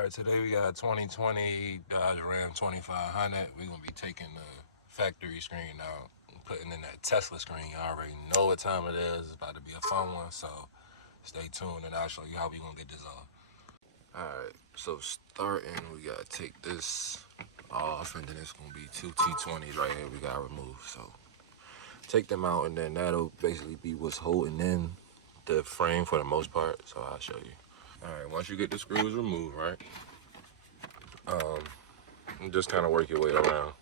All right, today we got 2020 Dodge Ram 2500. We're going to be taking the factory screen out and putting in that Tesla screen. You already know what time it is. It's about to be a fun one, so stay tuned and I'll show you how we're going to get this off. All right, so starting, we got to take this off, and then it's going to be two T20s right here we got to remove. So take them out, and then that'll basically be what's holding in the frame for the most part, so I'll show you. All right, once you get the screws removed, right, just kind of work your way around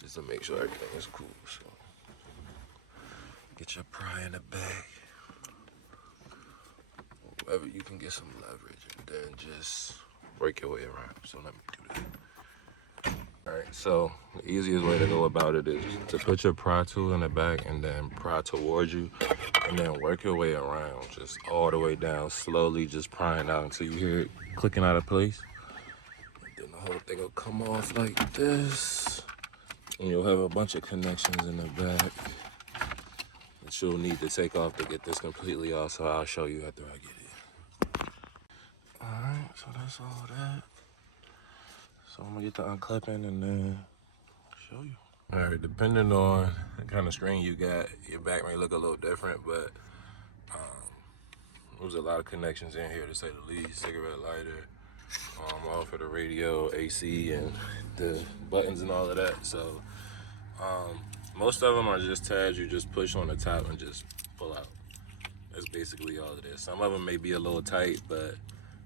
just to make sure everything is cool. So get your pry in the back, wherever you can get some leverage, and then just work your way around. So let me do that. All right, so the easiest way to go about it is to put your pry tool in the back and then pry towards you, and then work your way around, just all the way down, slowly just prying out until you hear it clicking out of place. And then the whole thing will come off like this, and you'll have a bunch of connections in the back that you'll need to take off to get this completely off, so I'll show you after I get it. All right, so that's all that. So I'm gonna get the unclipping and then show you. All right, depending on the kind of screen you got, your back may look a little different, but there's a lot of connections in here to say the least. Cigarette lighter, all for the radio, AC, and the buttons and all of that. So most of them are just tabs you just push on the top and just pull out. That's basically all it is. Some of them may be a little tight, but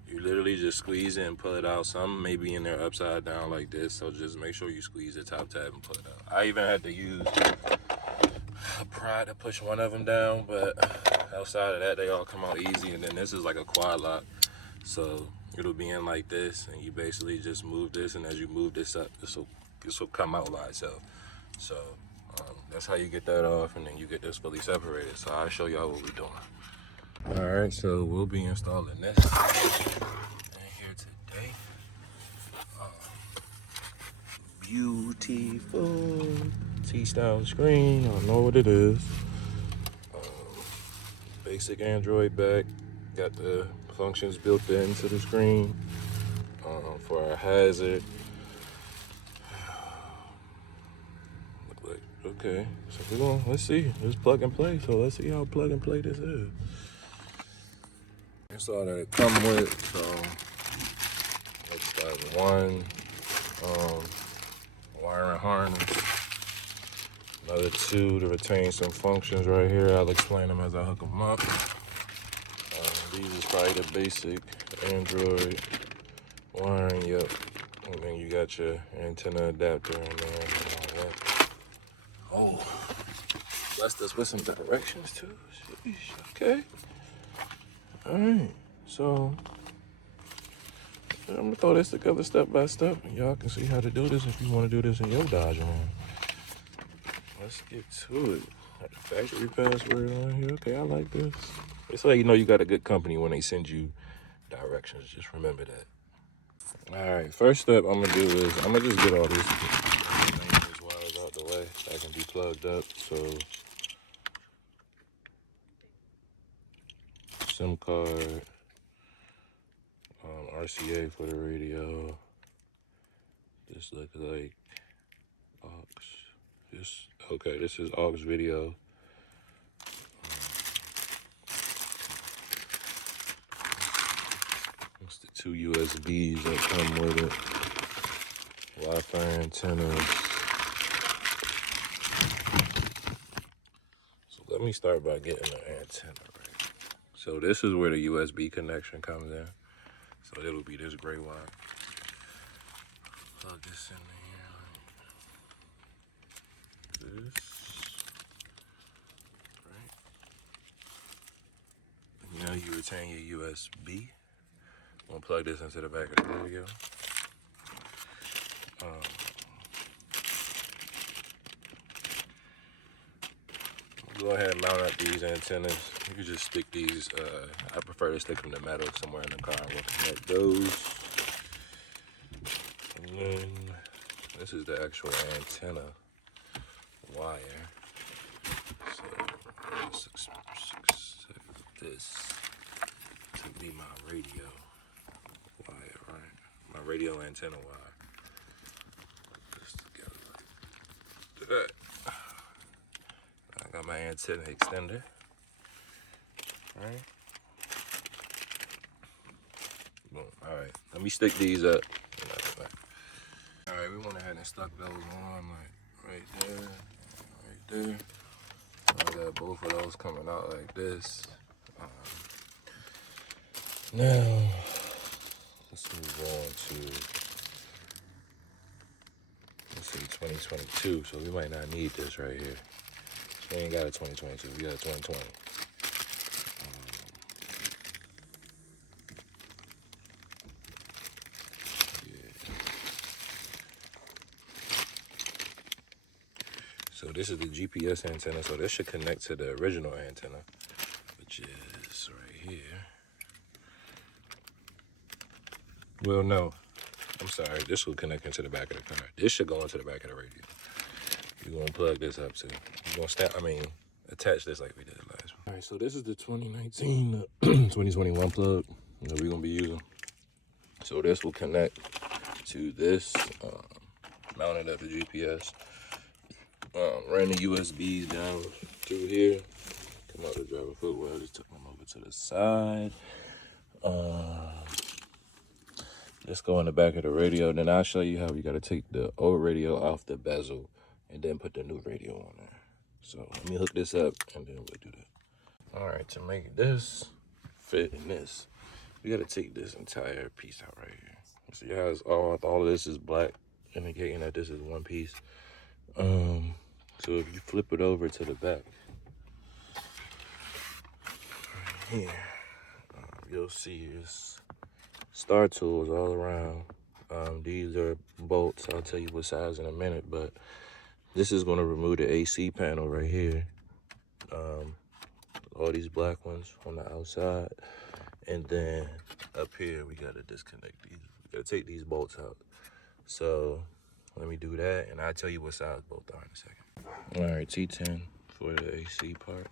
you literally just squeeze it and pull it out. Some may be in there upside down like this, so just make sure you squeeze the top tab and pull it out. I even had to use a pry to push one of them down, but outside of that, they all come out easy. And then this is like a quad lock, so it'll be in like this, and you basically just move this, and as you move this up, this will come out by itself. So that's how you get that off, and then you get this fully separated. So I'll show y'all what we're doing. All right, so we'll be installing this in here today. Beautiful T-style screen. I don't know what it is. Basic Android back. Got the functions built into the screen for our hazard. Look like, okay, so we're gonna, let's see. It's plug and play, so let's see how plug and play this is. That's all that it come with, so let's start with one wiring harness, another two to retain some functions right here. I'll explain them as I hook them up. These is probably the basic Android wiring, yep. And then you got your antenna adapter in there and all that. Oh, blessed us with some directions too. Sheesh, okay. All right, so I'm gonna throw this together step by step, and y'all can see how to do this if you want to do this in your Dodge Ram. Let's get to it. Got the factory password on here. Okay, I like this. It's like you know you got a good company when they send you directions. Just remember that. All right, first step I'm gonna do is I'm gonna just get all these wires out the way so I can be plugged up. So SIM card, RCA for the radio. This looks like aux. Okay, this is aux video. It's the two USBs that come with it. Wi-Fi antennas. So let me start by getting the antenna right. So this is where the USB connection comes in. So it'll be this gray wire. Plug this in here. This. Right. Now you retain your USB. I'm gonna plug this into the back of the radio. Go ahead and mount up these antennas. You can just stick these, I prefer to stick them to metal somewhere in the car. We'll connect those. And then this is the actual antenna wire. So let's expect this to be my radio wire, right? radio antenna wire. Just together like that. I got my antenna extender. Alright. Boom. Alright. Let me stick these up. Alright, we went ahead and stuck those on like right there. I got both of those coming out like this. Now, let's move on to, let's see, 2022. So we might not need this right here. We ain't got a 2022, we got a 2020. So this is the GPS antenna, so this should connect to the original antenna, which is right here. Well, no, I'm sorry, this will connect into the back of the car. This should go into the back of the radio. You're gonna plug this up too. You're gonna attach this like we did last one. All right, so this is the 2019, 2021 plug that we're gonna be using. So this will connect to this, mounted at the GPS. Ran the USBs down through here. Come out the driver footwell, just took them over to the side. Let's go in the back of the radio. Then I'll show you how we gotta take the old radio off the bezel and then put the new radio on there. So let me hook this up and then we'll do that. All right, to make this fit in this, we gotta take this entire piece out right here. See how it's all of this is black, indicating that this is one piece. So if you flip it over to the back, right here, you'll see it's star tools all around. These are bolts. I'll tell you what size in a minute, but this is going to remove the AC panel right here. All these black ones on the outside, and then up here we got to disconnect these. We got to take these bolts out. So let me do that, and I'll tell you what size both are in a second. All right, T10 for the AC part.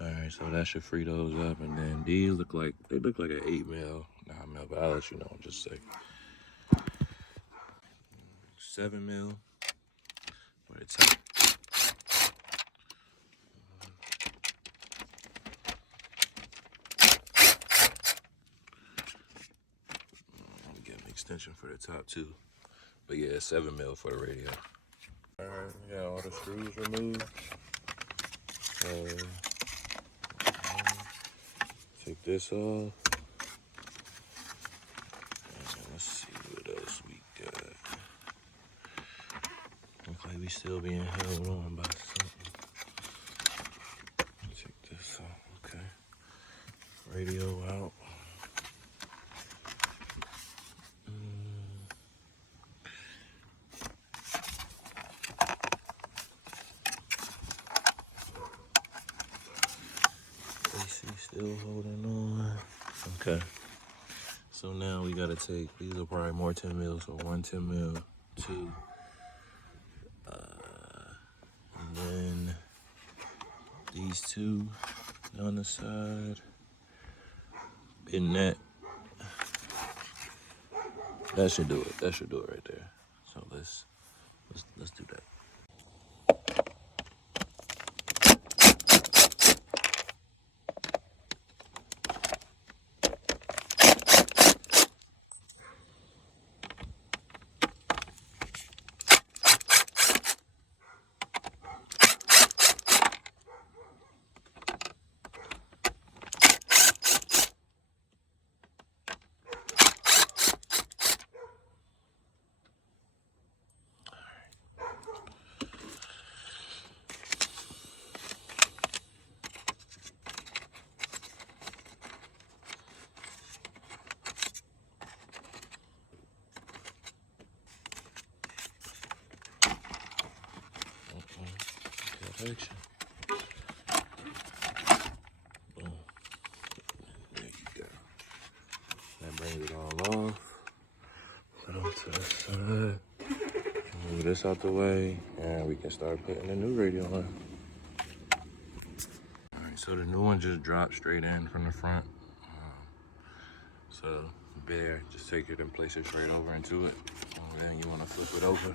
All right, so that should free those up, and then these look like an 8 mil, 9 mil, but I'll let you know in just a second. 7 mil for the top. Extension for the top too, but yeah, 7 mil for the radio. All right, we got all the screws removed. Take this off. And let's see what else we got. Looks like we still being held on by something. Take this off. Okay. Radio out. Still holding on. Okay. So now we gotta take, these are probably more 10 mil, so 1 10 mil, 2. And then these 2 on the side. And that should do it. That should do it right there. So let's do that. Action. Boom. There you go. That brings it all off. Put them to the side. Move this out the way, and we can start putting the new radio on. All right, so the new one just dropped straight in from the front. So there, just take it and place it straight over into it. And then you want to flip it over.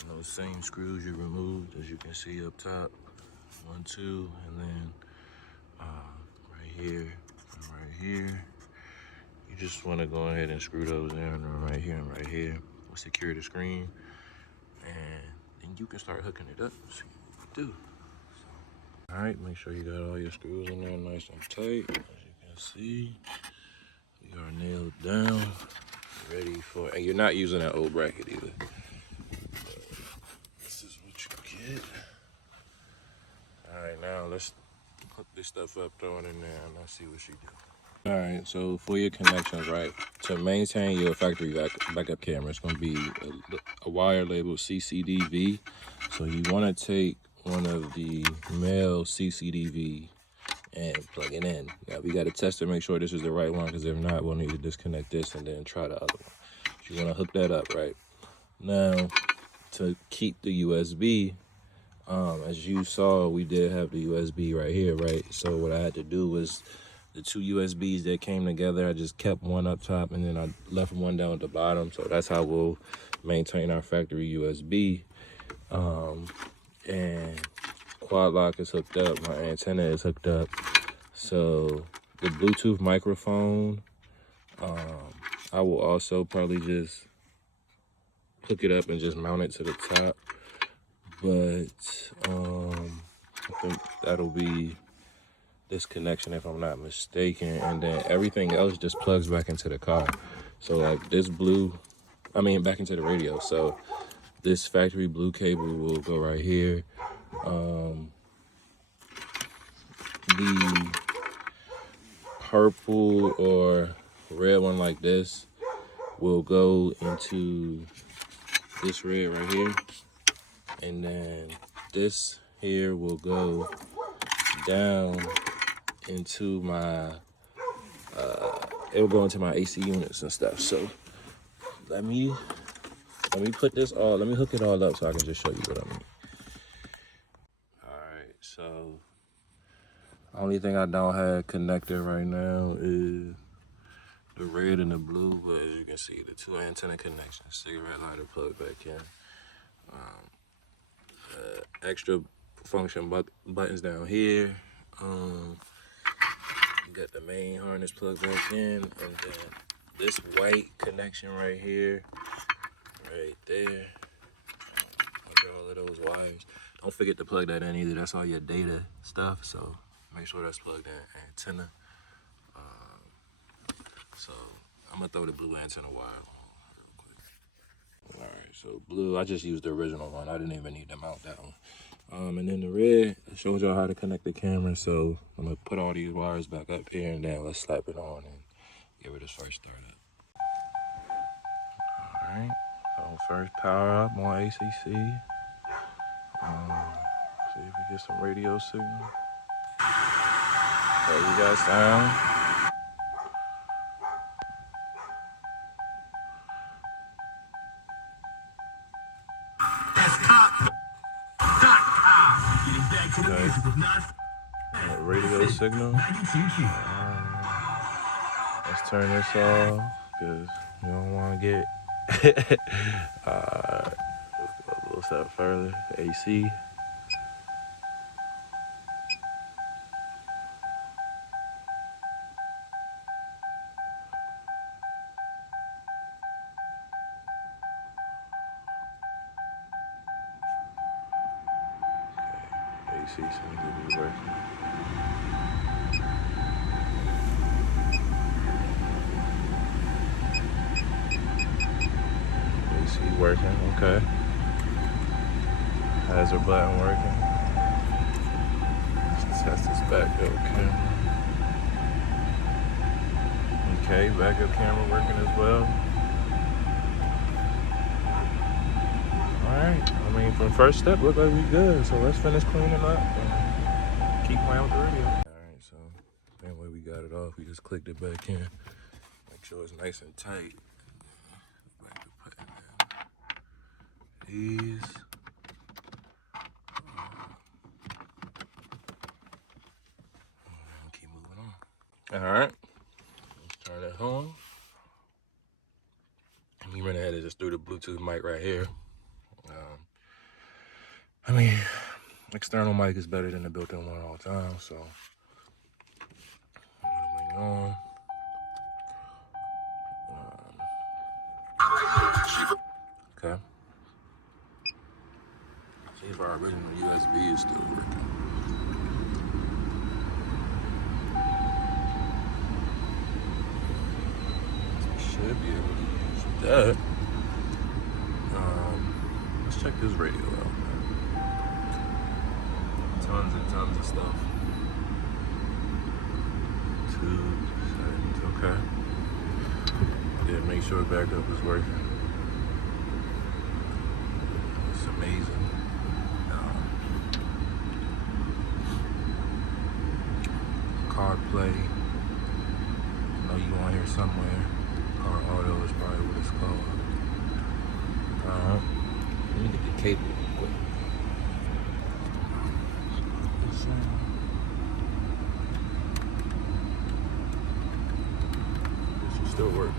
And those same screws you removed, as you can see up top. 1, 2, and then right here and right here. You just want to go ahead and screw those in right here and right here. We'll secure the screen, and then you can start hooking it up. See what you do. So, all right, make sure you got all your screws in there nice and tight. As you can see, we are nailed down, ready for. And you're not using that old bracket either. This is what you get. All right, now let's hook this stuff up, throw it in there, and let's see what she do. All right, so for your connections, right, to maintain your factory backup camera, it's going to be a wire labeled CCDV. So you want to take one of the male CCDV and plug it in. Now, we got to test to make sure this is the right one, because if not, we'll need to disconnect this and then try the other one. So you want to hook that up, right? Now, to keep the USB, as you saw, we did have the USB right here, right? So what I had to do was the 2 USBs that came together, I just kept one up top and then I left one down at the bottom. So that's how we'll maintain our factory USB. And quad lock is hooked up, my antenna is hooked up. So the Bluetooth microphone, I will also probably just hook it up and just mount it to the top. But I think that'll be this connection if I'm not mistaken, and then everything else just plugs back into the car. So like this back into the radio. So this factory blue cable will go right here. The purple or red one like this will go into this red right here, and then this here will go down into my it'll go into my AC units and stuff. So let me put this all, let me hook it all up so I can just show you what I mean. All right, so only thing I don't have connected right now is the red and the blue, but as you can see, the 2 antenna connections, cigarette lighter plug back in, extra function buttons down here. You got the main harness plugged back in, and then this white connection right here, right there, under all of those wires. Don't forget to plug that in either. That's all your data stuff, so make sure that's plugged in. Antenna. So I'm gonna throw the blue antenna wire on real quick. All right, so blue, I just used the original one. I didn't even need to mount that one. And then the red, I showed y'all how to connect the camera. So I'm gonna put all these wires back up here, and then let's slap it on and give it its first start up. All right, so first power up on ACC. See if we get some radio signal. Okay, we got sound. Okay. Radio signal. Let's turn this off because you don't want to get let's go a little step further. AC. AC seems to be working. AC working, okay. Hazard button working. Let's test this backup camera. Okay, backup camera working as well. Alright, I mean, from first step, look like we good. So let's finish cleaning up and keep playing with the radio. Alright, so that way we got it off. We just clicked it back in. Make sure it's nice and tight. these. Keep moving on. All right, let's turn this on. We went ahead and just threw the Bluetooth mic right here. I mean, external mic is better than the built-in one all the time, so. On. Okay. See if our original USB is still working. Should be able to use that. Let's check this radio out. Tons and tons of stuff. 2 settings, okay. Yeah, make sure backup is working. It's amazing. Car play. I know you on here somewhere. Car auto is probably what it's called. Let me get the cable real quick. This will still work.